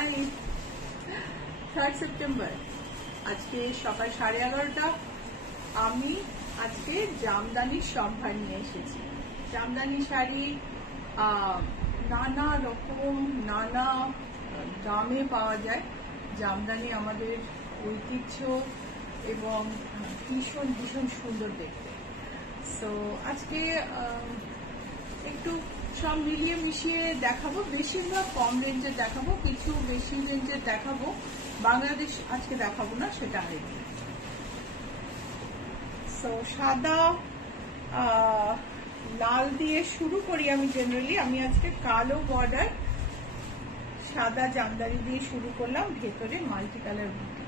High 3rd September আজকে সকাল 11:30 আমি আজকে জামদানির সম্ভার নিয়ে এসেছি। জামদানি শাড়ি নানা রকম নানা দামে পাওয়া যায়। জামদানি আমাদের ঐতিহ্য এবং ভীষণ ভীষণ সুন্দর দেখতে। সো আজকে একটু সব মিলিয়ে মিশিয়ে দেখাবো, বেশিরভাগ কম রেঞ্জের দেখাবো, কিছু বেশি রেঞ্জের দেখাবো। বাংলাদেশ আজকে দেখাবো না, সেটা আরেকদিন। সো সাদা লাল দিয়ে শুরু করি আমি জেনারেলি। আমি আজকে কালো বর্ডার সাদা জামদানি দিয়ে শুরু করলাম, ভেতরে মাল্টি কালার বুটি।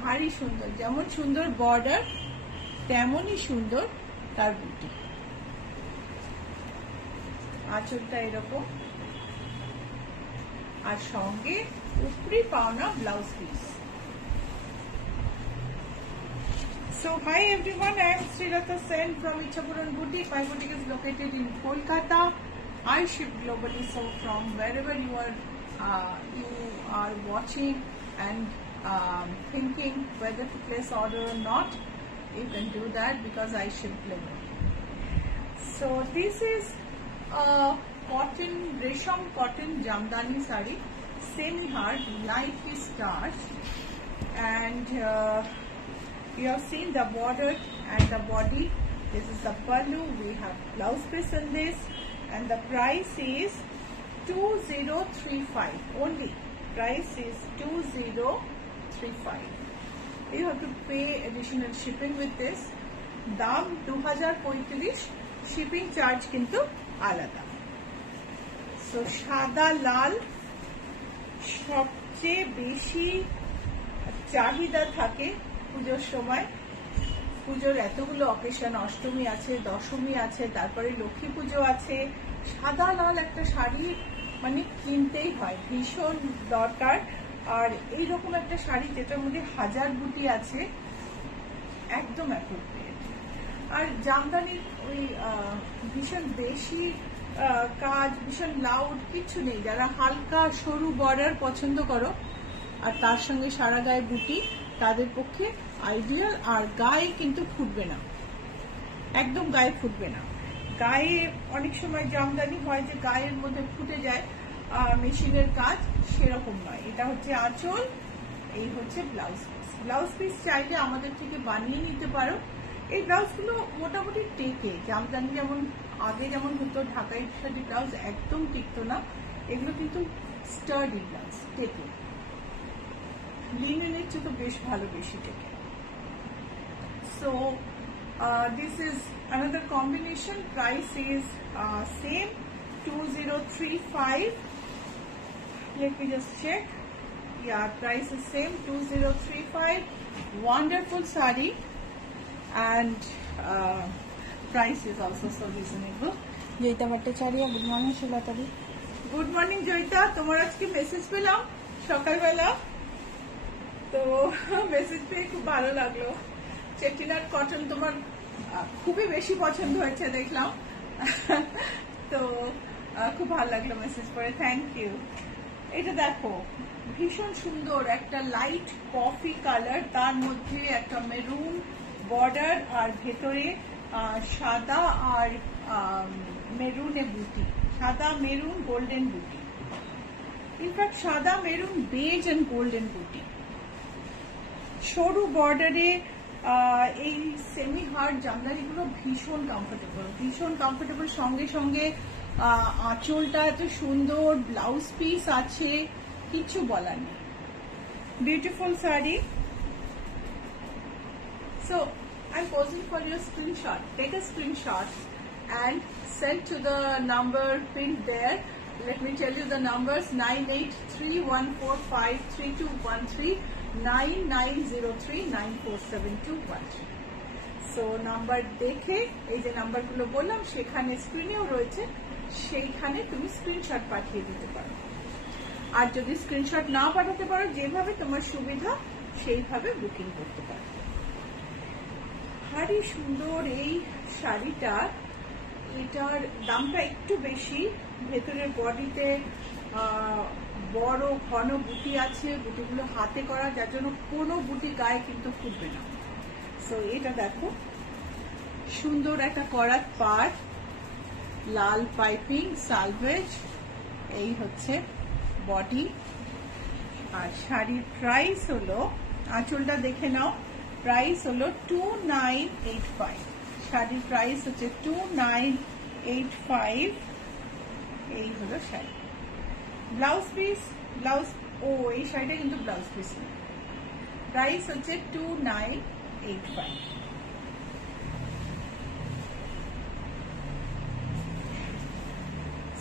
ভারী সুন্দর, যেমন সুন্দর বর্ডার তেমনই সুন্দর তার বুটি। আঁচলটা এরকম, আর সঙ্গে উপরি পাওনা blouse piece. So hi everyone, I am Srilata Sen from Ichapuran Boutique. My boutique is located in Kolkata. I ship globally, so from wherever you are watching and thinking whether to place order or not, you can do that because I ship globally. So this is cotton, resham cotton jamdani sari, semi hard, lightly starched, and you have seen the border and the body. This is the pallu. We have blouse piece in this, and the price is 2035 only. Price is 2035. You have to pay additional shipping with this. Dam 2035, shipping charge kintu alada. So সাদা লাল সবচেয়ে বেশি চাহিদা থাকে পুজোর সময়। পুজোর এতগুলো occasion, Ashtami আছে, দশমী আছে, তারপরে লক্ষ্মী পুজো আছে। সাদা লাল একটা শাড়ি মানে কিনতেই হয়, ভীষণ দরকার। আর এইরকম একটা শাড়ি যেটার মধ্যে হাজার বুটি আছে, একদম অ্যাপ্রোপ্রিয়েট। আর জামদানির ওই ভীষণ বেশি কাজ, ভীষণ লাউড কিছু নেই। যারা হালকা সরু বর্ডার পছন্দ করো আর তার সঙ্গে সারা গায়ে বুটি, তাদের পক্ষে আইডিয়াল। আর গায়ে কিন্তু ফুটবে না, একদম গায়ে ফুটবে না। গায়ে অনেক সময় জামদানি হয় যে গায়ের মধ্যে ফুটে যায়, মেশিনের কাজ সেরকম নয়। এটা হচ্ছে আঁচল, এই হচ্ছে ব্লাউজ পিস। ব্লাউজ পিস চাইলে আমাদের থেকে বানিয়ে নিতে পারো। এই ব্লাউজগুলো মোটামুটি টেকে, জামদানি যেমন আগে যেমন হতো ঢাকাই শাড়ি ব্লাউজ একদম টিকতো না, এগুলো কিন্তু স্টার্ডি ব্লাউজ, টেকে। লিনেনের চেয়ে তো বেশ ভালো, বেশি টেকে। So this is another combination. Price is same 2035. Let me just check. Yeah, price is same 2035. Wonderful sari, and price is also so reasonable. Joyita Bhattacharya, good morning শিলাতাদি। গুড মর্নিং জয়িতা, তোমার আজকে মেসেজ পেলাম সকালবেলা, তো মেসেজ পেয়ে খুব ভালো লাগলো। চেটিনাট কটন তোমার খুবই বেশি পছন্দ হয়েছে দেখলাম, তো খুব ভালো লাগলো মেসেজ পড়ে, থ্যাংক ইউ। এটা দেখো ভীষণ সুন্দর একটা লাইট কফি কালার, তার মধ্যে একটা মেরুন বর্ডার, আর ভেতরে সাদা আর মেরুনে বুটি, সাদা মেরুন গোল্ডেন বুটি। ইনফ্যাক্ট সাদা মেরুন বেজ এন্ড গোল্ডেন বুটি। সরু বর্ডারে এই সেমি হার্ড জামদানিগুলো ভীষণ কমফোর্টেবল, ভীষণ কমফোর্টেবল। সঙ্গে সঙ্গে আঁচলটা এত সুন্দর, ব্লাউজ পিস আছে, কিছু বলার নেই। Beautiful sari. So I am posing for your screenshot. Take a screenshot and send to the number pinned there. Let me tell you the numbers: 9831453213, 9903947213. So number দেখে, এই যে নাম্বারগুলো বললাম সেখানে স্ক্রিনেও রয়েছে, সেইখানে তুমি স্ক্রিনশট পাঠিয়ে দিতে পারো। আর যদি স্ক্রিনশট না পাঠাতে পারো, যেভাবে তোমার সুবিধা সেইভাবে বুকিং করতে পারো। ভারী সুন্দর এই শাড়িটা। এটার দামটা একটু বেশি, ভেতরের বডিতে বড় ঘন বুটি আছে, বুটিগুলো হাতে করা, যার জন্য কোনো বুটি গায়ে কিন্তু ফুটবে না। সো এটা দেখো, সুন্দর একটা করাত পাড়, লাল পাইপিং, সালভেজ, এই হচ্ছে বডি। আর শাড়ির প্রাইস হলো, আঁচলটা দেখে নাও, প্রাইস হলো 2985। শাড়ির প্রাইস হচ্ছে 2985। এই হলো শাড়ি। ব্লাউজ পিস, এই শাড়িটা কিন্তু ব্লাউজ পিস না। প্রাইস হচ্ছে 2985।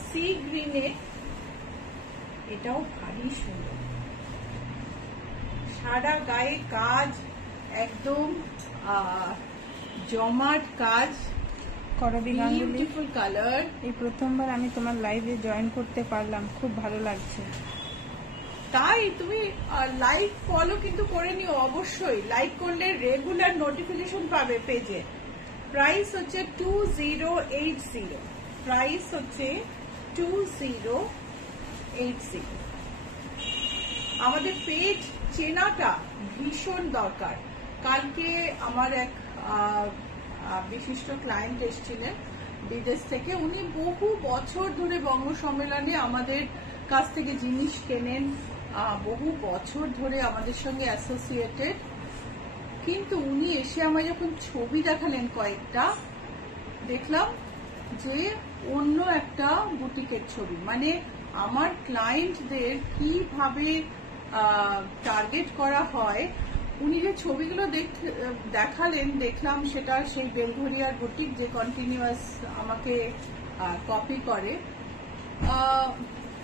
সি গ্রিনে, এটাও ভারী সুন্দর, সারা গায়ে কাজ, একদম জমাট কাজ, করবি গাঙ্গুলি। Beautiful colour. এই প্রথমবার আমি তোমার লাইভে জয়েন করতে পারলাম, খুব ভালো লাগছে। তাই তুমি লাইক ফলো কিন্তু করে নিও, অবশ্যই লাইক করলে রেগুলার নোটিফিকেশন পাবে পেজে। প্রাইস হচ্ছে 2080। প্রাইস হচ্ছে 2080। আমাদের পেজ চেনাটা ভীষণ দরকার। কালকে আমার এক বিশিষ্ট ক্লায়েন্ট এসেছিলেন বিদেশ থেকে। উনি বহু বছর ধরে বঙ্গ সম্মেলনে আমাদের কাছ থেকে জিনিস কেনেন, বহু বছর ধরে আমাদের সঙ্গে অ্যাসোসিয়েটেড। কিন্তু উনি এসে আমায় যখন ছবি দেখালেন কয়েকটা, দেখলাম যে অন্য একটা বুটিকের ছবি। মানে আমার ক্লায়েন্টদের কিভাবে টার্গেট করা হয়, উনি যে ছবিগুলো দেখালেন, দেখলাম সেটা সেই বেলঘরিয়ার বুটিক যে কন্টিনিউয়াস আমাকে কপি করে।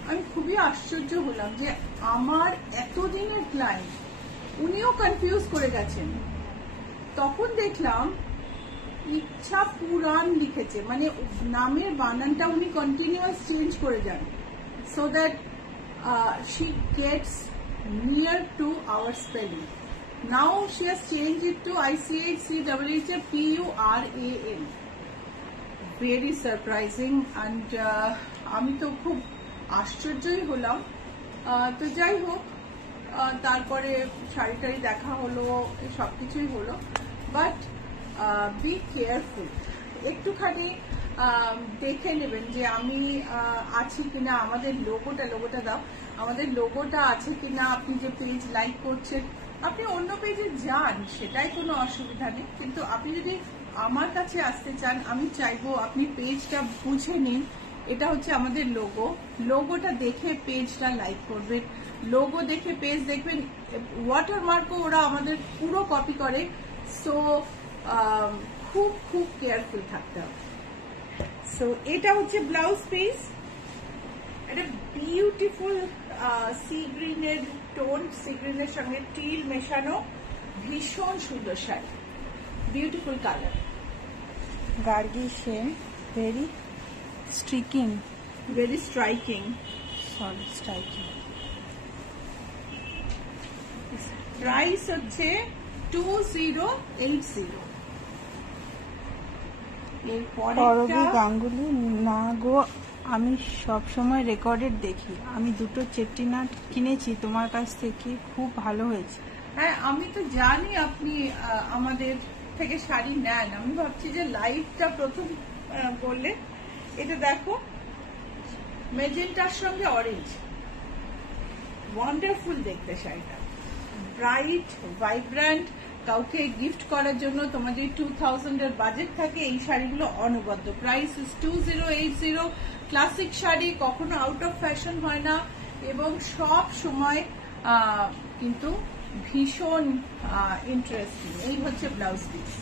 আমি খুবই আশ্চর্য হলাম যে আমার এতদিনের ক্লায়েন্ট, উনিও কনফিউজ করে গেছেন। তখন দেখলাম ইচ্ছা পুরাণ লিখেছে, মানে নামের বানানটা উনি কন্টিনিউয়াস চেঞ্জ করে যান, so that she gets near to our spelling. Now she has changed it to ICHCWHPURAN. Very surprising, and আমি তো খুব আশ্চর্যই হলাম। তো যাই হোক, তারপরে শাড়ি টাড়ি দেখা হলো, সবকিছুই হলো। বাট বি কেয়ারফুল, একটুখানি দেখে নেবেন যে আমি আছি কিনা। আমাদের লোগোটা দাও, আমাদের লোগোটা আছে কিনা। আপনি যে পেজ লাইক করছেন, আপনি অন্য পেজে যান, সেটাই কোনো অসুবিধা নেই, কিন্তু আপনি যদি আমার কাছে আসতে চান, আমি চাইবো আপনি পেজটা বুঝে নিন। এটা হচ্ছে আমাদের লোগোটা দেখে পেজটা লাইক করবেন, লোগো দেখে পেজ দেখবেন। ওয়াটারমার্কও ওরা আমাদের পুরো কপি করে, সো খুব খুব কেয়ারফুল থাকতে হবে। সো এটা হচ্ছে ব্লাউজ পিস, এটা বিউটিফুল সি গ্রিনের টোন, সি গ্রিনের সঙ্গে টিল মেশানো, ভীষণ সুন্দর sari, beautiful colour, Gargi Sen, very striking, very striking, solid striking. Price হচ্ছে 2080। করবি গাঙ্গুলি, না গো, আমি সবসময় রেকর্ডেড দেখি। আমি দুটো চেট্টিনাট কিনেছি তোমার কাছ থেকে, খুব ভালো হয়েছে। হ্যাঁ, আমি তো জানি আপনি আমাদের থেকে শাড়ি নেন। আমি ভাবছি যে লাইভটা প্রথম বললে। এটা দেখো, মেজেন্টার সঙ্গে অরেঞ্জ, ওয়ান্ডারফুল দেখতে শাড়িটা, ব্রাইট, ভাইব্রেন্ট। কাউকে গিফট করার জন্য তোমার যদি 2000 এর বাজেট থাকে, এই শাড়িগুলো অনবদ্য। প্রাইস 2080। ক্লাসিক শাড়ি, কখনো আউট অফ ফ্যাশন হয় না, এবং সব সময় কিন্তু ভীষণ ইন্টারেস্টিং। এই হচ্ছে blouse piece.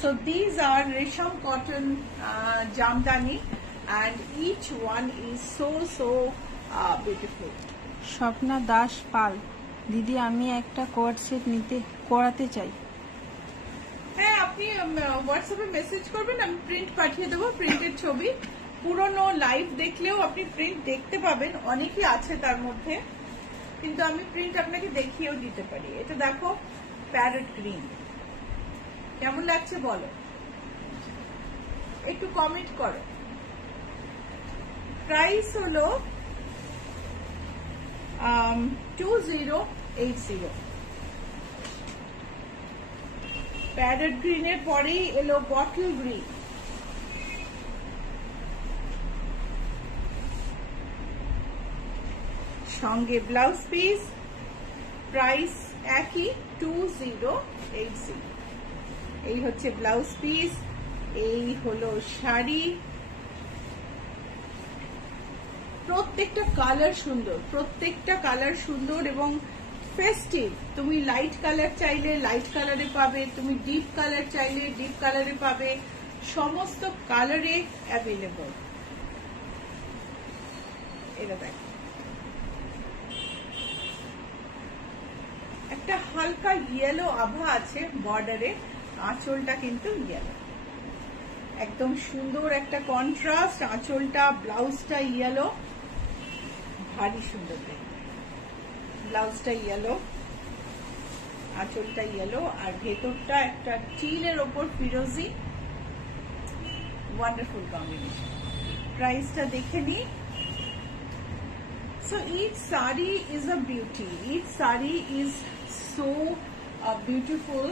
So these are রেশম cotton jamdani, and each one is so beautiful. Swapna Das Pal, দিদি আমি একটা কোয়ার্ড সেট করাতে চাই। হ্যাঁ, আপনি হোয়াটসঅ্যাপে মেসেজ করবেন, আমি প্রিন্ট পাঠিয়ে দেবো, প্রিন্টের ছবি। পুরনো লাইভ দেখলেও আপনি প্রিন্ট দেখতে পাবেন, অনেকই আছে তার মধ্যে, কিন্তু আমি প্রিন্ট আপনাকে দেখিয়েও দিতে পারি। এটা দেখো, প্যারট গ্রিন, কেমন লাগছে বলো, একটু কমেন্ট করো। প্রাইস হলো 2080। প্যারেট গ্রিনের পরেই এলো বটল গ্রিন। সঙ্গে ব্লাউজ পিস, প্রাইস একই 2080। এই হচ্ছে ব্লাউজ পিস, এই হলো শাড়ি। প্রত্যেকটা কালার সুন্দর, প্রত্যেকটা কালার সুন্দর এবং ফেস্টিভ। তুমি লাইট কালার চাইলে লাইট কালারে পাবে, তুমি ডিপ কালার চাইলে ডিপ কালারে পাবে, সমস্ত কালারে অ্যাভেলেবল। এটা দেখ, একটা হালকা ইয়েলো আভা আছে বর্ডারে, আঁচলটা কিন্তু ইয়েলো, একদম সুন্দর একটা কন্ট্রাস্ট। আঁচলটা, ব্লাউজটা ইয়েলো, ভারী সুন্দর দেখতে। ব্লাউজটা ইয়েলো, আঁচলটা ইয়েলো, আর ভেতরটা একটা টিলের ওপর ফিরোজি। Wonderful combination. প্রাইসটা দেখে নি। So each sari is a beauty. Each sari is so beautiful,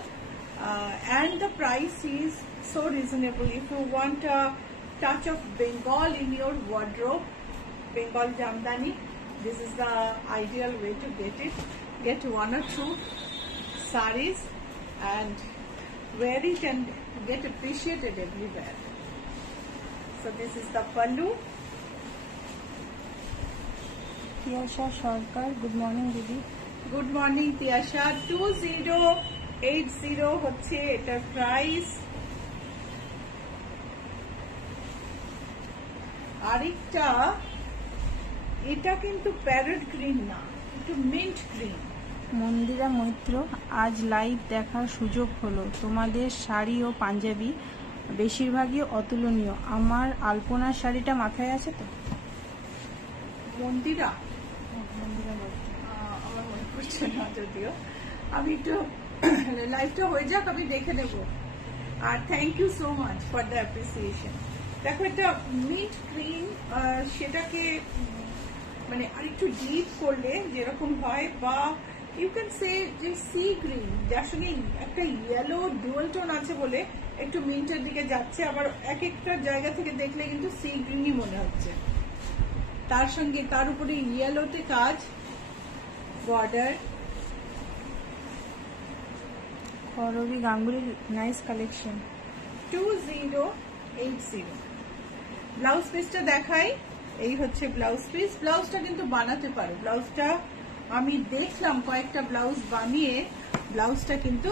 and the price is so reasonable. If you want a touch of Bengal in your wardrobe, Bengal Jamdani, this is the ideal way to get it. Get one or two saris and wear it and get appreciated everywhere. So this is the pallu. Tiyasha Sarkar, good morning দিদি। Good morning Tiyasha. 2080 হচ্ছে এটার price. আরেকটা, এটা কিন্তু parrot green না, একটু mint green. মন্দিরা মৈত্র, আজ live দেখার সুযোগ হলো। তোমাদের শাড়ি ও পাঞ্জাবি বেশিরভাগই অতুলনীয়। আমার আলপনার শাড়িটা মাথায় আছে তো? মন্দিরা, আমার মনে পড়ছে না যদিও। আমি একটু লাইভটা হয়ে যাক, আমি দেখে নেব। আর thank you so much for the appreciation. দেখো, এটা মিন্ট গ্রিন, সেটাকে মানে আর একটু ডিপ করলে যেরকম হয়, বা ইউ ক্যান সে যে সি গ্রিন, যার সঙ্গে একটা ইয়েলো ডুয়াল টোন আছে বলে একটু মিন্টের দিকে যাচ্ছে, আবার এক একটা জায়গা থেকে দেখলে কিন্তু সি গ্রিনই মনে হচ্ছে। তার সঙ্গে তার উপরে ইয়েলোতে কাজ, বর্ডার। করবি গাঙ্গুলি, নাইস কালেকশন। 2080। ব্লাউজ পিসটা দেখাই। এই হচ্ছে ব্লাউজ পিস। ব্লাউজটা কিন্তু বানাতে পারো। ব্লাউজটা আমি দেখলাম কয়েকটা ব্লাউজ বানিয়ে, ব্লাউজটা কিন্তু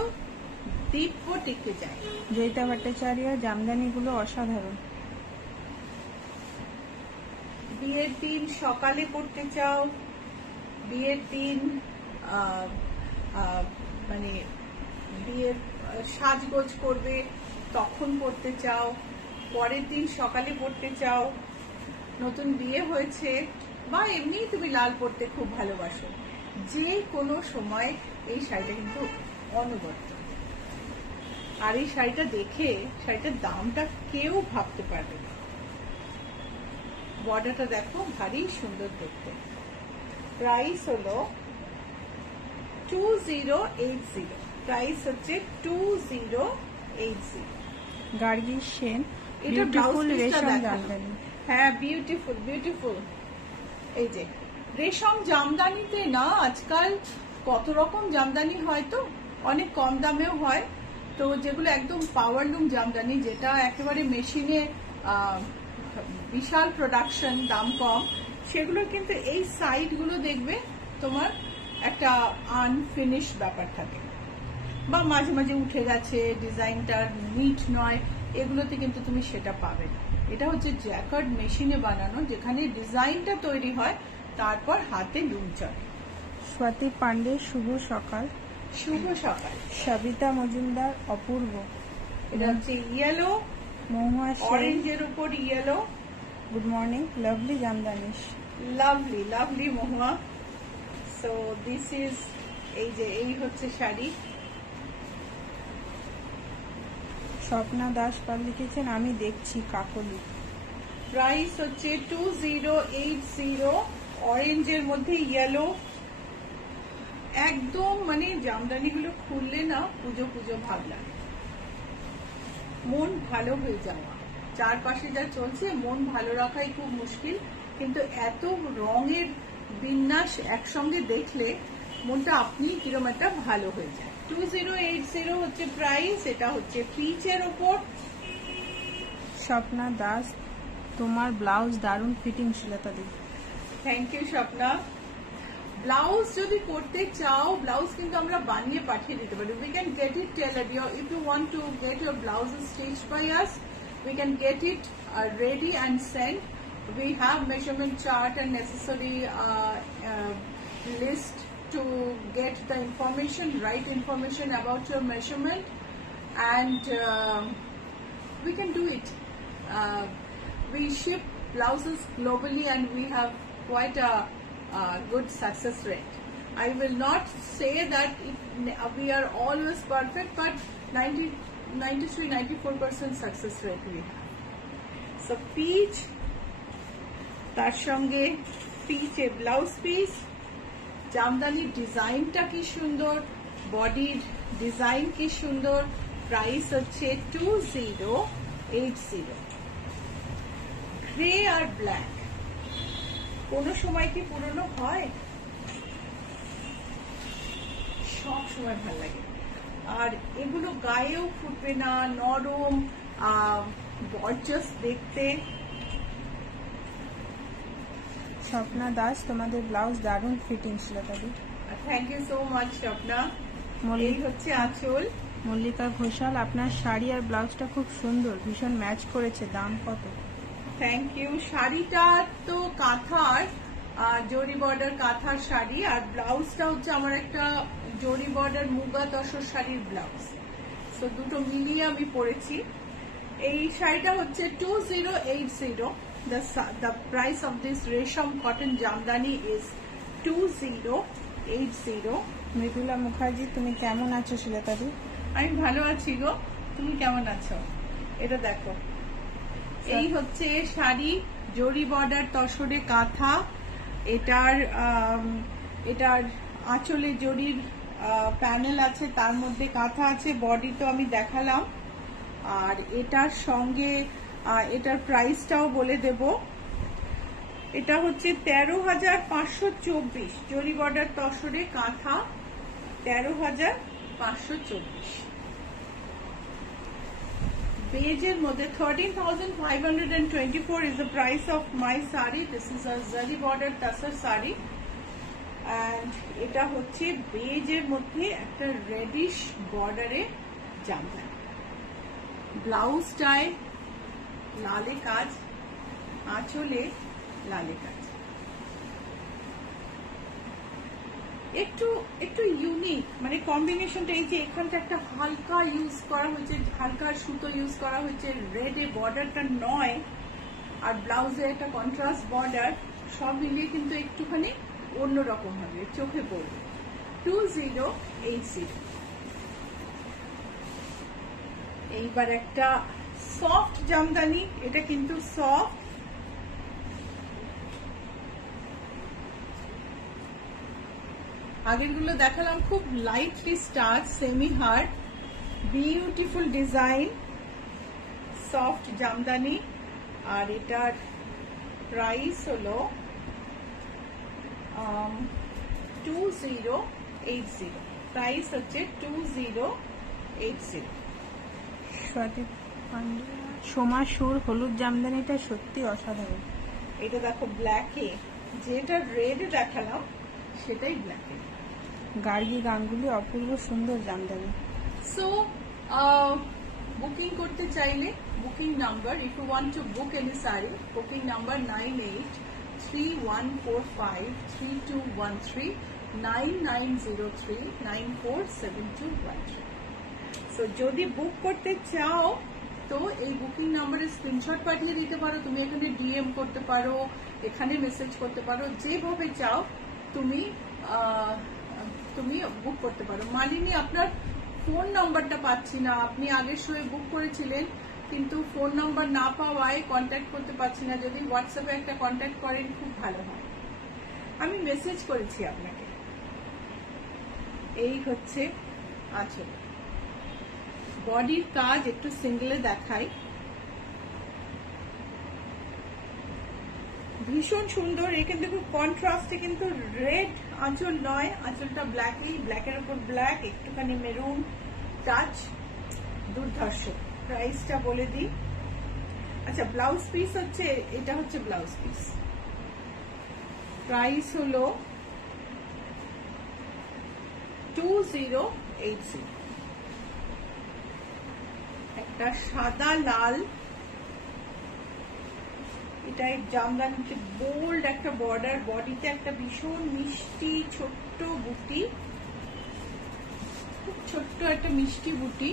দিব্য টিকে যায়। জয়িতা ভট্টাচার্য, জামদানিগুলো অসাধারণ। বিয়ের দিন সকালে পড়তে চাও, বিয়ের দিন মানে বিয়ের সাজগোজ করবে তখন পড়তে চাও, পরের দিন সকালে পড়তে চাও, নতুন বিয়ে হয়েছে, বা এমনি তুমি লাল পড়তে খুব ভালোবাসো, যে কোনো সময় এই শাড়িটা কিন্তু অনবদ্য। আর এই শাড়িটা দেখে শাড়িটার দামটা কেউ ভাবতে পারবে না। বর্ডারটা দেখো, ভারী সুন্দর দেখতে। প্রাইস হলো 2080। প্রাইস হচ্ছে 2080। গার্গী সেন, এটা ব্লাউজ বিউটিফুল পিসটা রেশম দেখো। জামদানি। হ্যাঁ, বিউটিফুল বিউটিফুল। এই যে রেশম জামদানিতে না আজকাল কত রকম জামদানি হয়, তো অনেক কম দামেও হয়। তো যেগুলো একদম পাওয়ারলুম জামদানি, যেটা একেবারে মেশিনে বিশাল প্রোডাকশন, দাম কম, সেগুলো কিন্তু এই সাইড গুলো দেখবে তোমার একটা আনফিনিশ ব্যাপার থাকে, বা মাঝে মাঝে উঠে গেছে, ডিজাইনটা নিট নয়, এগুলোতে কিন্তু তুমি সেটা পাবে না। এটা হচ্ছে জ্যাকার্ড মেশিনে বানানো, যেখানে ডিজাইনটা তৈরি হয়, তারপর হাতে লুম চড়ে। স্বাতি পান্ডে, শুভ সকাল। শুভ সকাল। সবিতা মজুমদার, অপূর্ব। এটা হচ্ছে ইয়েলো, মহুয়া সেন, অরেঞ্জের উপর yellow. Good morning, lovely jamdanis. Lovely lovely Mahua. So this is, এই যে এই হচ্ছে শাড়ি। স্বপ্না দাস পাল লিখেছেন, আমি দেখছি কাকলি। প্রাইস হচ্ছে 2080। অরেঞ্জের মধ্যে ইয়েলো, একদম মানে জামদানিগুলো খুললে না পুজো পুজো ভাব লাগে, মন ভালো হয়ে যাওয়া। চারপাশে যা চলছে মন ভালো রাখাই খুব মুশকিল, কিন্তু এত রঙের বিন্যাস একসঙ্গে দেখলে মনটা আপনি কিরম একটা ভালো হয়ে যায়। 2080 হচ্ছে প্রাইস, এটা হচ্ছে পিচের ওপর। স্বপ্না দাস, তোমার ব্লাউজ দারুণ ফিটিং শ্লীলতা দি। Thank you Swapna. ব্লাউজ যদি করতে চাও, ব্লাউজ কিন্তু আমরা বানিয়ে পাঠিয়ে দিতে পারি। We can get it tailored. If you want to get your blouses stitched by us, we can get it ready and send. We have measurement chart and necessary list to get the information, right information about your measurement, and we can do it. We ship blouses globally and we have quite a good success rate. I will not say that we are always perfect, but 93-94% success rate we have. So peach, তার সঙ্গে পিচে blouse piece, জামদানির ডিজাইনটা কি সুন্দর, বডির design কি সুন্দর। Price হচ্ছে 2080। গ্রে আর ব্ল্যাক কোন সময় কি পুরনো হয়? সব সময় ভালো লাগে। আর এগুলো গায়েও ফুটবে না, নরম, গর্জাস দেখতে। স্বপ্না দাস, তোমাদের ব্লাউজ দারুণ ফিটিং শ্লীলতা দি। Thank you so much Swapna. এই হচ্ছে আঁচল। মল্লিকা ঘোষাল, আপনার শাড়ি আর ব্লাউজটা খুব সুন্দর, ভীষণ ম্যাচ করেছে, দাম কত? Thank you. শাড়িটা তো কাঁথার, জরি বর্ডার কাঁথার শাড়ি, আর ব্লাউজটা হচ্ছে আমার একটা জরি বর্ডার মুগা তসর শাড়ির ব্লাউজ। সো দুটো মিলিয়ে আমি পরেছি। এই শাড়িটা হচ্ছে 2080। The price of this রেশম cotton জামদানি is 2080। মৃদুলা মুখার্জি, তুমি কেমন আছো শ্লীলতা দি? আমি ভালো আছি গো, তুমি কেমন আছো? এটা দেখো, এই হচ্ছে শাড়ি, জরি বর্ডার তসরে কাঁথা। এটার আঁচলে জরির প্যানেল আছে, তার মধ্যে কাঁথা আছে, বডি তো আমি দেখালাম। আর এটার সঙ্গে এটার প্রাইসটাও বলে দেব। এটা হচ্ছে 13,524, জরি বর্ডার তসরে কাঁথা, 13,524। বেজের মধ্যে 13,524 is the price of my saree. This is a zari border tasar saree, and এটা হচ্ছে বেজের মধ্যে একটা রেডিশ বর্ডারে জামদানি। ব্লাউজটায় লালে কাজ, আঁচলে লালে কাজ, একটু একটু ইউনিক, মানে কম্বিনেশনটা। এই যে এখানটা একটা হালকা ইউজ করা হয়েছে, হালকা সুতো ইউজ করা হয়েছে, রেডে বর্ডারটা নয়, আর ব্লাউজে একটা কন্ট্রাস্ট বর্ডার, সব মিলিয়ে কিন্তু একটুখানি অন্যরকম হবে, চোখে পড়বে। 2080। এইবার একটা সফট জামদানি, এটা কিন্তু সফট, আগেরগুলো দেখালাম খুব lightly starch, semi hard, beautiful design, soft jamdani. আর এটার প্রাইস হলো 2080। প্রাইস হচ্ছে 2080। সোমা সুর, হলুদ জামদানিটা সত্যি অসাধারণ। এটা দেখো ব্ল্যাকে, যেটা রেড দেখালাম সেটাই ব্ল্যাকে। গার্গী গাঙ্গুলি, অপূর্ব সুন্দর জামদানি। সো বুকিং করতে চাইলে booking number, if you want to book any saree, booking number 9831453213, 9903947213। So যদি বুক করতে চাও তো এই বুকিং নাম্বারে স্ক্রিনশট পাঠিয়ে দিতে পারো, তুমি এখানে ডিএম করতে পারো, এখানে মেসেজ করতে পারো, যেভাবে চাও তুমি বুক করতে পারো। মালিনী, আপনার ফোন নাম্বারটা পাচ্ছি না, আপনি আগের শোয়ে বুক করেছিলেন কিন্তু ফোন নাম্বার না পাওয়ায় কন্ট্যাক্ট করতে পারছি না। যদি হোয়াটসঅ্যাপে একটা কন্ট্যাক্ট করেন খুব ভালো হয়। আমি মেসেজ করেছি আপনাকে। এই হচ্ছে আঁচল। বডির কাজ একটু সিঙ্গেলে দেখাই, ভীষণ সুন্দর। এখানে দেখো কন্ট্রাস্টে কিন্তু রেড আঁচল নয়, আঁচলটা ব্ল্যাকই, ব্ল্যাকের উপর ব্ল্যাক, একটুখানি মেরুন টাচ, দুর্ধর্ষ। প্রাইসটা বলে দিই। আচ্ছা, ব্লাউজ পিস হচ্ছে, এটা হচ্ছে ব্লাউজ পিস। প্রাইস হলো 2080। একটা সাদা লাল, এটা জামদানিতে বোল্ড একটা বর্ডার, বডিতে একটা ভীষণ মিষ্টি ছোট্ট বুটি, খুব ছোট্ট একটা মিষ্টি বুটি,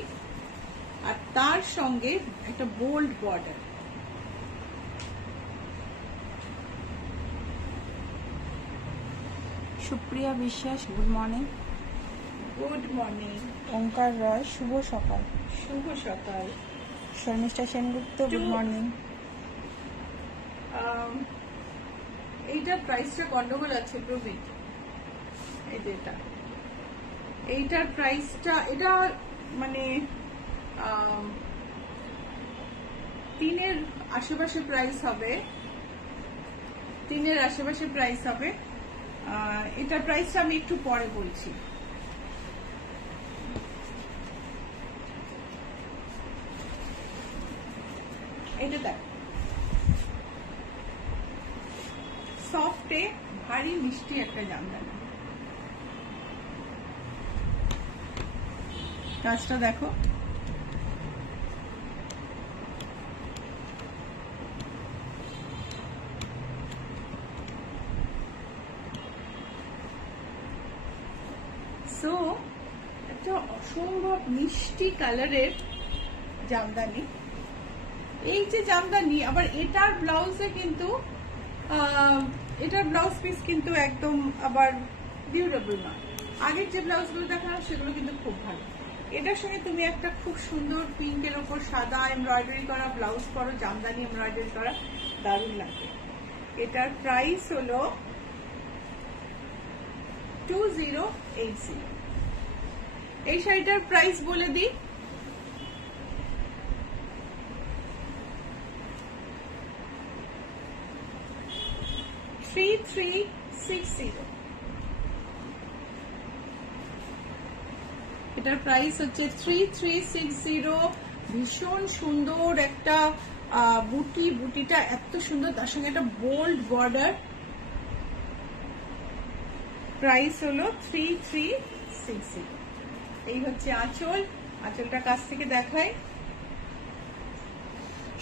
আর তার সঙ্গে একটা bold border. Supriya Biswas, good morning. Good morning. Onkar Roy, শুভ সকাল। শুভ সকাল। Sharmistha Sengupta, good morning. এইটার প্রাইসটা গন্ডগোল আছে প্রবীণ। এই যে এইটার প্রাইসটা, এটা মানে 3-এর আশেপাশে প্রাইস হবে, 3-এর আশেপাশে প্রাইস হবে। এটার প্রাইসটা আমি একটু পরে বলছি। এটা দেখ, সফটে ভারী মিষ্টি একটা জামদানি। কাজটা দেখো, সো একটা অসম্ভব মিষ্টি কালারের জামদানি। এই যে জামদানি, আবার এটার ব্লাউজে কিন্তু এটার ব্লাউজ পিস কিন্তু একদম আবার ডিউরেবল নয়। আগের যে ব্লাউজগুলো দেখালাম সেগুলো কিন্তু খুব ভালো। এটার সঙ্গে তুমি একটা খুব সুন্দর পিঙ্কের ওপর সাদা এমব্রয়ডারি করা ব্লাউজ করো, জামদানি এমব্রয়ডারি করা, দারুণ লাগবে। এটার প্রাইস হলো 2080। এই শাড়িটার প্রাইস বলে দিই, 3360। এটার প্রাইস হচ্ছে 3360। ভীষণ সুন্দর একটা বুটি, বুটিটা এত সুন্দর, তার সঙ্গে একটা বোল্ড বর্ডার। প্রাইস হলো 3360। এই হচ্ছে আঁচল। আঁচলটা কাছ থেকে দেখাই।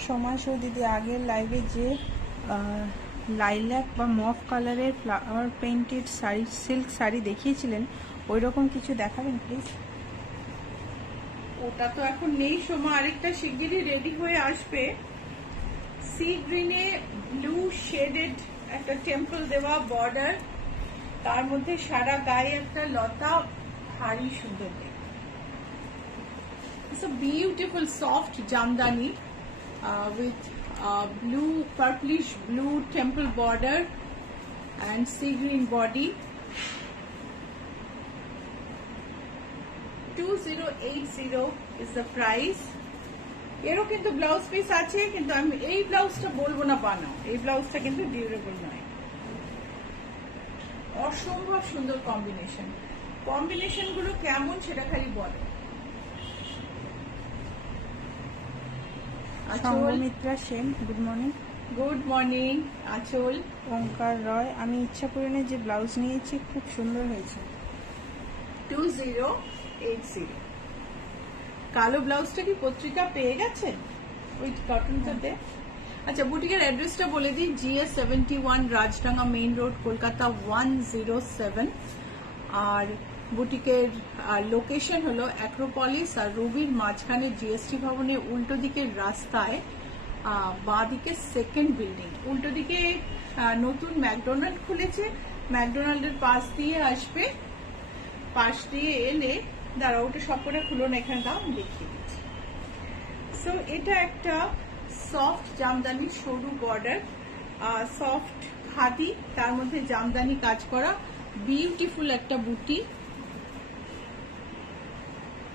সময় শো দিদি, আগের লাইভে যে লাইল্যাক বা মফ কালারের flower painted sari, silk sari দেখিয়েছিলেন, ওই রকম কিছু দেখাবেন প্লিজ। ওটা তো এখন নেই সময়, আরেকটা শিগগিরই রেডি হয়ে আসবে। সি গ্রিনে ব্লু শেডেড একটা টেম্পল দেওয়া বর্ডার, তার মধ্যে সারা গায়ে একটা লতা, ভারী সুন্দর দেখতে। It's a beautiful soft jamdani with blue, purplish blue temple border and sea green body. 2080 is the price. এরও কিন্তু ব্লাউজ পিস আছে, কিন্তু আমি এই ব্লাউজটা বলবো না বানাও, এই ব্লাউজটা কিন্তু ডিউরেবল নয়। অসম্ভব সুন্দর কম্বিনেশন। কম্বিনেশন গুলো কেমন সেটা খালি বলো। Sanghamitra Sen, good morning. Good morning. আঁচল। ওঙ্কার রয়, আমি ইচ্ছা পূরণের যে ব্লাউজ নিয়েছি খুব সুন্দর হয়েছে। 2080। কালো ব্লাউজটা কি পত্রিকা পেয়ে গেছেন ওই কটনটাতে? আচ্ছা, বুটিকের অ্যাড্রেসটা বলে দিই। GS 71, Rajdanga main road, Kolkata 107। আর বুটিকের লোকেশন হলো অ্যাক্রোপলিস আর রুবির মাঝখানে জিএসটি ভবনের উল্টো দিকের রাস্তায়, বাঁ দিকে সেকেন্ড বিল্ডিং, উল্টো দিকে নতুন ম্যাকডোনাল্ড খুলেছে, ম্যাকডোনাল্ডের পাশ দিয়ে আসবে, পাশ দিয়ে এলে দাঁড়া, ওটা সব করে খুলো না, এখানে দাও আমি দেখিয়ে দিচ্ছি। সো এটা একটা সফট জামদানি, সরু বর্ডার, সফট খাদি, তার মধ্যে জামদানি কাজ করা, বিউটিফুল একটা বুটি।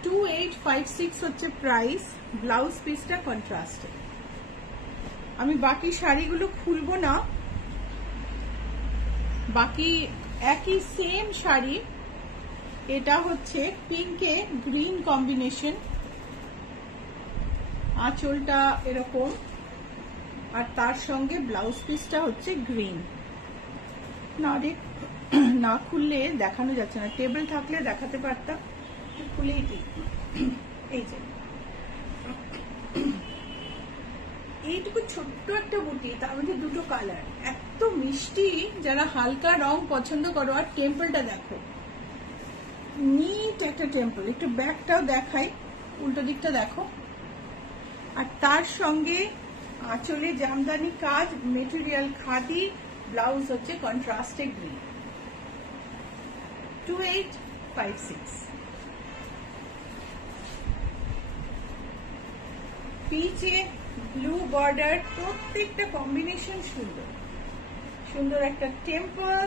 2856 হচ্ছে প্রাইস। ব্লাউজ পিসটা কন্ট্রাস্টে। আমি বাকি শাড়িগুলো খুলবো না, বাকি একই সেম শাড়ি। এটা হচ্ছে পিঙ্কে গ্রিন কম্বিনেশন, আঁচলটা এরকম, আর তার সঙ্গে ব্লাউজ পিসটা হচ্ছে গ্রিন। না খুললে দেখানো যাচ্ছে না, টেবিল থাকলে দেখাতে পারতাম, খুলেই কি। এই যে এইটুকু ছোট্ট একটা বুটি, তার মধ্যে দুটো কালার, এত মিষ্টি। যারা হালকা রং পছন্দ করো, আর টেম্পলটা দেখো, নিট একটা টেম্পল। একটু ব্যাকটাও দেখাই, উল্টো দিকটা দেখো। আর তার সঙ্গে আঁচলে জামদানি কাজ, মেটেরিয়াল খাদি, ব্লাউজ হচ্ছে কন্ট্রাস্টে গ্রিন। 2856। পিচে ব্লু বর্ডার, প্রত্যেকটা কম্বিনেশন সুন্দর সুন্দর। একটা টেম্পল,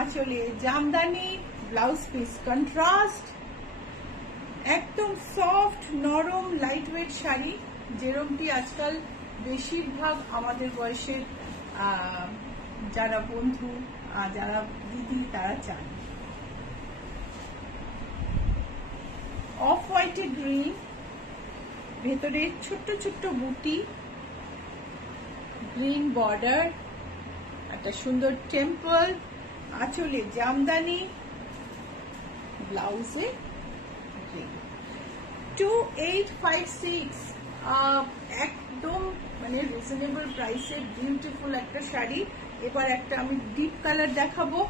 আঁচলে জামদানি, ব্লাউজ পিস কন্ট্রাস্ট। একদম সফট নরম লাইট ওয়েট শাড়ি, যেরকমটি আজকাল বেশিরভাগ আমাদের বয়সের যারা বন্ধু, যারা দিদি, তারা চান। অফ হোয়াইটে গ্রিন, ভেতরে ছোট্ট ছোট্ট বুটি, গ্রিন বর্ডার, একটা সুন্দর টেম্পল, আঁচলে জামদানি, ব্লাউজে গ্রিন। 2856, একদম মানে রিজনেবল প্রাইসে বিউটিফুল একটা শাড়ি। এবার একটা আমি ডিপ কালার দেখাবো।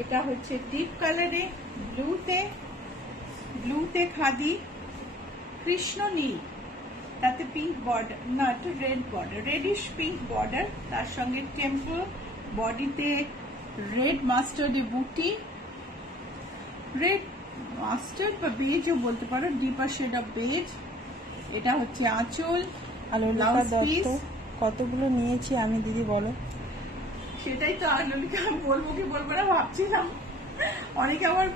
এটা হচ্ছে ডিপ কালারে, ব্লুতে খাদি, কৃষ্ণ নীল, তাতে পিঙ্ক বর্ডার, না একটু red border, radish pink border, তার সঙ্গে টেম্পল, বডিতে রেড মাস্টার্ডে বুটি, রেড মাস্টার্ড বা বেজও বলতে পারো, ডিপার শেড অফ বেজ। এটা হচ্ছে আঁচল, ব্লাউজ পিস। কতগুলো নিয়েছি আমি দিদি বলো? সেটাই তো আলোলিকা বলবো কি বলবো না ভাবছিলাম। অনেকে আবার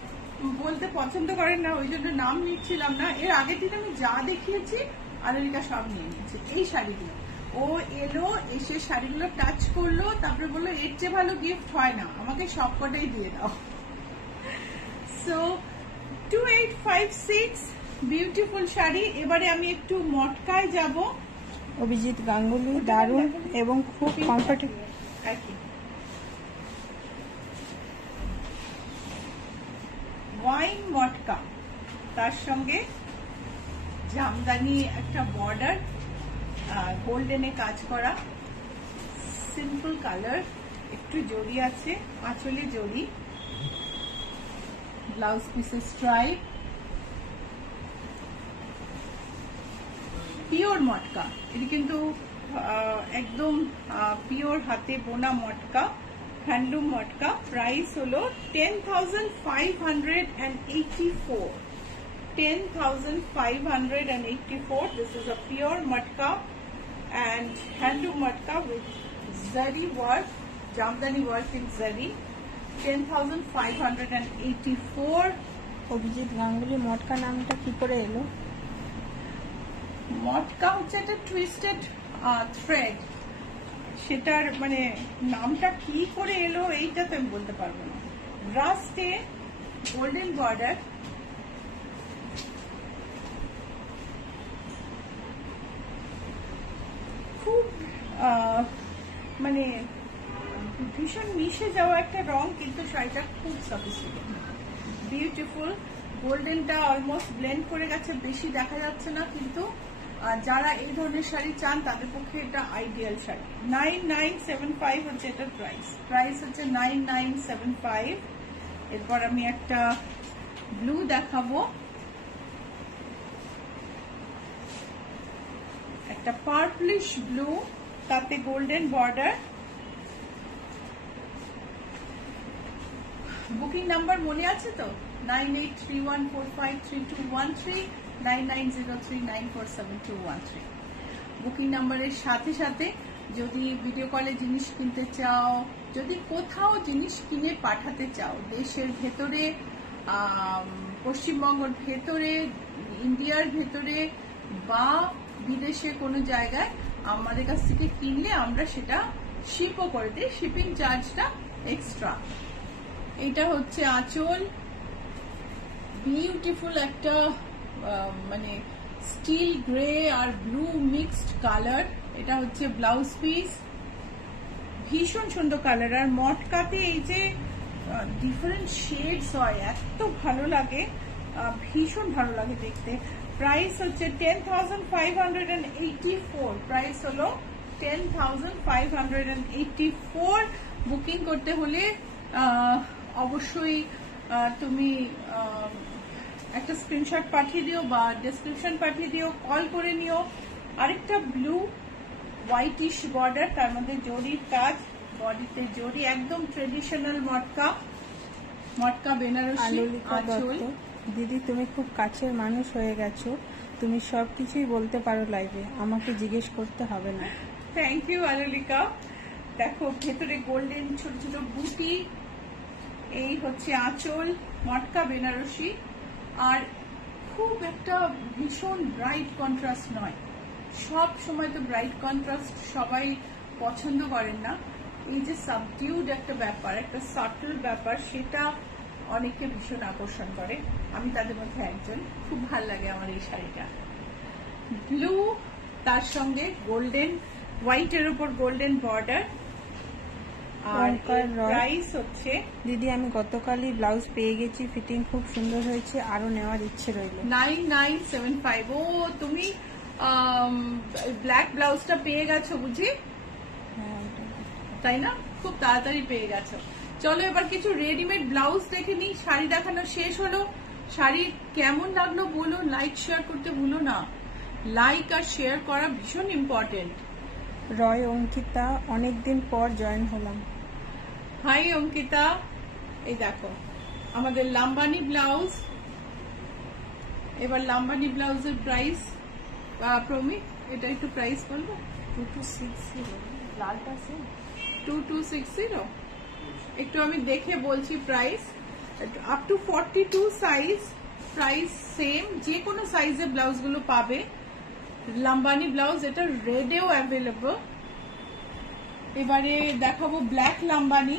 বলতে পছন্দ করেন না, ওই জন্য নাম নিচ্ছিলাম না। এর আগের দিন আমি যা দেখিয়েছি আলোলিকা সব নিয়ে নিয়েছে। এই শাড়িগুলো ও এলো, এসে শাড়িগুলো টাচ করলো, তারপরে বললো এর চেয়ে ভালো গিফট হয় না, আমাকে সবকটাই দিয়ে দাও। So 2856 beautiful sari. এবারে আমি একটু মটকায় যাব। অভিজিৎ গাঙ্গুলি, দারুণ এবং খুব কমফোর্টেবল। ওয়াইন মটকা, তার সঙ্গে জামদানি একটা বর্ডার, গোল্ডেনে কাজ করা, সিম্পল কালার, একটু জড়ি আছে, আঁচলে জড়ি, ব্লাউজ পিসের স্ট্রাইপ, পিওর মটকা। এটি কিন্তু একদম পিওর হাতে বোনা মটকা, হ্যান্ডলুম মটকা। প্রাইস হলো 10,584। 10,584. This is a pure matka and handloom matka with zari work, jamdani work in zari. 10,584. Abhijit Ganguly মটকা নামটা কি করে এলো? মটকা হচ্ছে একটা টুইস্টেড থ্রেড, সেটার মানে নামটা কি করে এলো এইটা তো আমি বলতে পারবো না। রাস্টে গোল্ডেন বর্ডার, খুব মানে ভীষণ মিশে যাওয়া একটা রং, কিন্তু শাড়িটা খুব সফিস্টিকেটেড, বিউটিফুল। গোল্ডেনটা অলমোস্ট ব্লেন্ড করে গেছে, বেশি দেখা যাচ্ছে না, কিন্তু যারা এই ধরনের শাড়ি চান তাদের পক্ষে এটা আইডিয়াল শাড়ি। 9975 হচ্ছে এটার প্রাইস হচ্ছে 9975। এরপর আমি একটা ব্লু দেখাবো, একটা পার্পলিশ ব্লু, তাতে গোল্ডেন বর্ডার। বুকিং নাম্বার মনে আছে তো? 9831453213, 9903947213। বুকিং নাম্বারের সাথে সাথে যদি ভিডিও কলে জিনিস কিনতে চাও, যদি কোথাও জিনিস কিনে পাঠাতে চাও, দেশের ভেতরে, পশ্চিমবঙ্গের ভেতরে, ইন্ডিয়ার ভেতরে বা বিদেশে কোনো জায়গায় আমাদের কাছ থেকে কিনলে আমরা সেটা শিপও করে দিই, শিপিং চার্জটা এক্সট্রা। এটা হচ্ছে আঁচল, বিউটিফুল একটা মানে স্টিল গ্রে আর ব্লু মিক্সড কালার। এটা হচ্ছে ব্লাউজ পিস, ভীষণ সুন্দর কালার। আর মটকাতে এই যে ডিফারেন্ট শেডস হয়, এত ভালো লাগে, ভীষণ ভালো লাগে দেখতে। প্রাইস হচ্ছে 10,584, প্রাইস হলো 10,584। বুকিং করতে হলে অবশ্যই তুমি একটা স্ক্রিনশট পাঠিয়ে দিও বা ডেসক্রিপশন পাঠিয়ে দিও, কল করে নিও। আরেকটা ব্লু হোয়াইটিশ বর্ডার, তার মধ্যে জরির কাজ, বডিতে জরি, একদম ট্রেডিশনাল মটকা বেনারসি আঁচল। দিদি তুমি খুব কাছের মানুষ হয়ে গেছো, তুমি সবকিছুই বলতে পারো লাইভে, আমাকে জিজ্ঞেস করতে হবে না। Thank you Alolika. দেখো ভেতরে গোল্ডেন ছোট ছোট বুটি, এই হচ্ছে আঁচল, মটকা বেনারসি। আর খুব একটা ভীষণ ব্রাইট কন্ট্রাস্ট নয়, সব সময় তো ব্রাইট কন্ট্রাস্ট সবাই পছন্দ করেন না। এই যে সাবডিউড একটা ব্যাপার, একটা সাটল ব্যাপার, সেটা অনেককে ভীষণ আকর্ষণ করে। আমি তাদের মধ্যে একজন। খুব ভাল লাগে আমার এই শাড়িটা। ব্লু, তার সঙ্গে গোল্ডেন, হোয়াইটের উপর গোল্ডেন বর্ডার। আর প্রাইস হচ্ছে, দিদি আমি গতকালই ব্লাউজ পেয়ে গেছি, ফিটিং খুব সুন্দর হয়েছে, আরো নেওয়ার ইচ্ছে রইল। 9975। ও তুমি ব্ল্যাক ব্লাউজটা পেয়ে গেছো বুঝি, তাই না? খুব তাড়াতাড়ি পেয়ে গেছো। চলো এবার কিছু রেডিমেড ব্লাউজ দেখে নিই। শাড়ি দেখানো শেষ হলো। শাড়ি কেমন লাগলো বলো, লাইক শেয়ার করতে ভুলো না। লাইক আর শেয়ার করা ভীষণ ইম্পর্টেন্ট। রয় অঙ্কিতা, অনেকদিন পর জয়েন হলাম। হাই অঙ্কিতা। এই দেখো আমাদের লাম্বানি ব্লাউজ। এবার লাম্বানি ব্লাউজের প্রাইস, প্রমি এটা একটু প্রাইস বলবো। 2260, লালটা সেম 2260। একটু আমি দেখে বলছি price. Up to 42 size, price same. যে কোনো সাইজের ব্লাউজ গুলো পাবে। লাম্বানি ব্লাউজ, এটা রেডেও অ্যাভেলেবল। এবারে দেখাবো ব্ল্যাক লাম্বানি।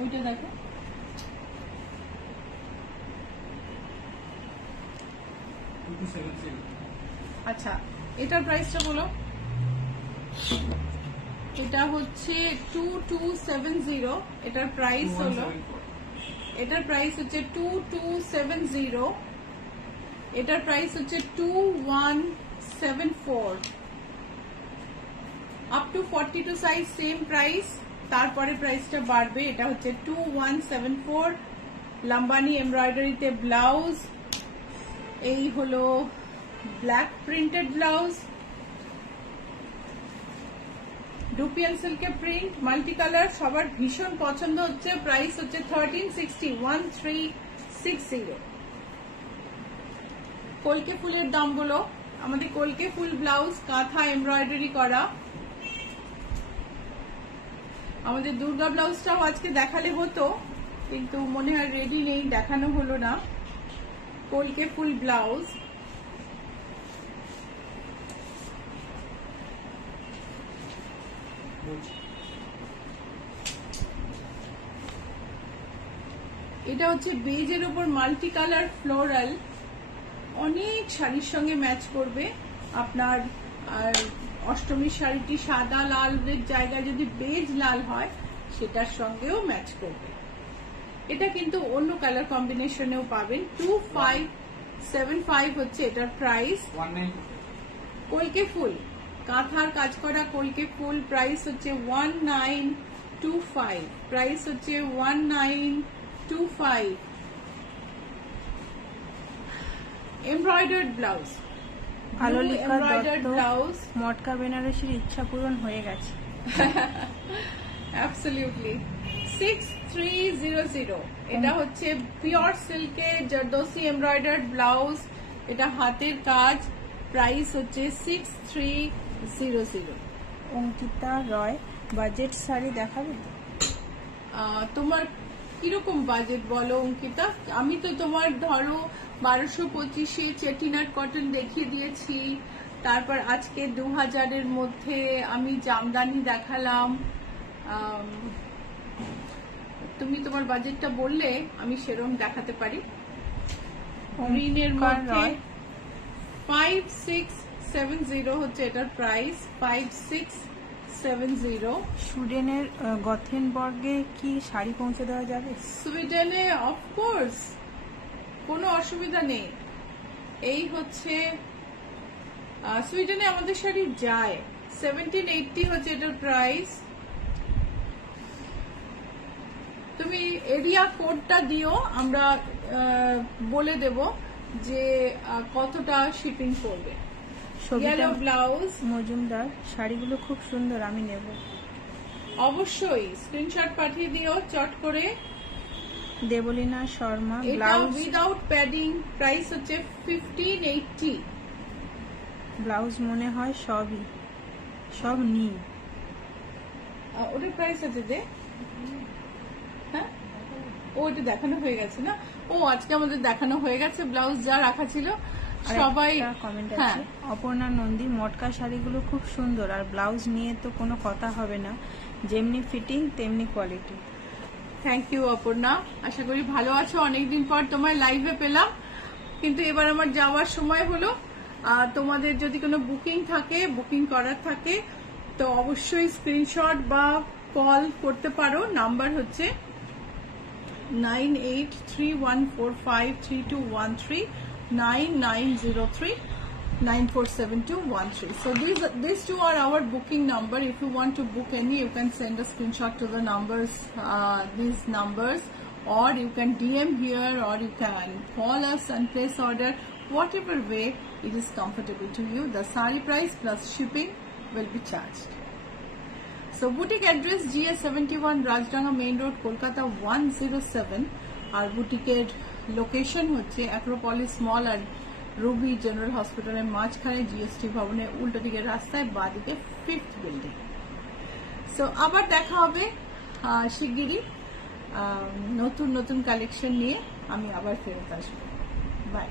ওইটা দেখো, আচ্ছা এটার প্রাইসটা বলো। এটা হচ্ছে 2270। এটার প্রাইস হলো, এটার প্রাইস হচ্ছে 2270। এটার প্রাইস হচ্ছে 2174। Up to 42 size same price, তারপরে প্রাইসটা বাড়বে। এটা হচ্ছে 2174। লাম্বানি এমব্রয়ডারিতে ব্লাউজ। এই হলো ব্ল্যাক প্রিন্টেড ব্লাউজ, ডুপিয়ান সিল্কের প্রিন্ট, মাল্টি কালার, সবার ভীষণ পছন্দ হচ্ছে। প্রাইস হচ্ছে 1360, 1360। কলকে ফুলের দাম বলো। আমাদের কলকে ফুল ব্লাউজ, কাঁথা এমব্রয়ডারি করা। আমাদের দুর্গা ব্লাউজটাও আজকে দেখালে হতো, কিন্তু মনে হয় রেডি নেই, দেখানো হলো না। কলকে ফুল ব্লাউজ। এটা হচ্ছে বেজের উপর মাল্টি কালার ফ্লোরাল, অনেক শাড়ির সঙ্গে ম্যাচ করবে আপনার। আর অষ্টমীর শাড়িটি সাদা লালের জায়গায় যদি বেজ লাল হয়, সেটার সঙ্গেও ম্যাচ করবে। এটা কিন্তু অন্য কালার কম্বিনেশনেও পাবেন। 2575 হচ্ছে এটার প্রাইস। কলকে ফুল, কাঁথার কাজ করা কলকে ফুল, প্রাইস হচ্ছে 1925। প্রাইস হচ্ছে 1925। Embroidered blouse, embroidered blouse. মটকা বেনারসির ইচ্ছা পূরণ হয়ে গেছে। অ্যাবসলিউটলি। 6300। এটা হচ্ছে পিওর সিল্কে জরদোসি এমব্রয়ডার্ড ব্লাউজ। এটা হাতের কাজ, প্রাইস হচ্ছে 6300। অঙ্কিতা রয়, বাজেট শাড়ি দেখাবে তো? তোমার কিরকম বাজেট বলো অঙ্কিতা? আমি তো তোমার ধরো 1225-এ চেটিনাট কটন দেখিয়ে দিয়েছি, তারপর আজকে 2000-এর মধ্যে আমি জামদানি দেখালাম। তুমি তোমার বাজেটটা বললে আমি সেরকম দেখাতে পারি। গ্রিনের মধ্যে 5670 হচ্ছে এটার প্রাইস, 5670। সুইডেনের গথেনবর্গে কি শাড়ি পৌঁছে দেওয়া যাবে? সুইডেনে অফকোর্স কোনো অসুবিধা নেই। এই হচ্ছে সুইডেনে আমাদের শাড়ি যায়। 1780 হচ্ছে এটার প্রাইস। তুমি এরিয়া কোডটা দিও, আমরা বলে দেব যে কতটা শিপিং করবে। ইয়েলো ব্লাউজ মজুমদার, শাড়িগুলো খুব সুন্দর, আমি নেব। অবশ্যই স্ক্রিনশট পাঠিয়ে দিও চট করে। দেবলীনা শর্মা, এটা ব্লাউজ উইদাউট প্যাডিং, প্রাইস হচ্ছে 1580। ব্লাউজ মনে হয় সব নিই। ওটার প্রাইস আছে যে, হ্যাঁ ওটা দেখানো হয়ে গেছে না? ও আজকে আমাদের দেখানো হয়ে গেছে ব্লাউজ যা রাখা ছিল সবাই। কমেন্ট হ্যাঁ, আছে অপর্ণা নন্দী, মটকা শাড়িগুলো খুব সুন্দর, আর ব্লাউজ নিয়ে তো কোনো কথা হবে না, যেমনি ফিটিং তেমনি কোয়ালিটি। থ্যাংক ইউ অপর্ণা, আশা করি ভালো আছো। অনেকদিন পর তোমার লাইভে পেলাম, কিন্তু এবার আমার যাওয়ার সময় হলো। তোমাদের যদি কোনো বুকিং থাকে, বুকিং করার থাকে, তো অবশ্যই স্ক্রিনশট বা কল করতে পারো। নাম্বার হচ্ছে 9831453213, 9903947213. So these two are our booking number. If you want to book any, you can send a screenshot to the numbers, these numbers, or you can DM here, or you can call us and place order. Whatever way it is comfortable to you. The sari price plus shipping will be charged. So boutique address GS71, Rajdanga Main Road, Kolkata 107. R বুটিকের location হচ্ছে Acropolis মল আর Ruby general হসপিটালের মাঝখানে, GST ভবনের উল্টো দিকের রাস্তায়, বাঁদিকে 5th building. So আবার দেখা হবে শিগগিরই নতুন নতুন কালেকশন নিয়ে। আমি আবার ফেরত আসবো। বাই।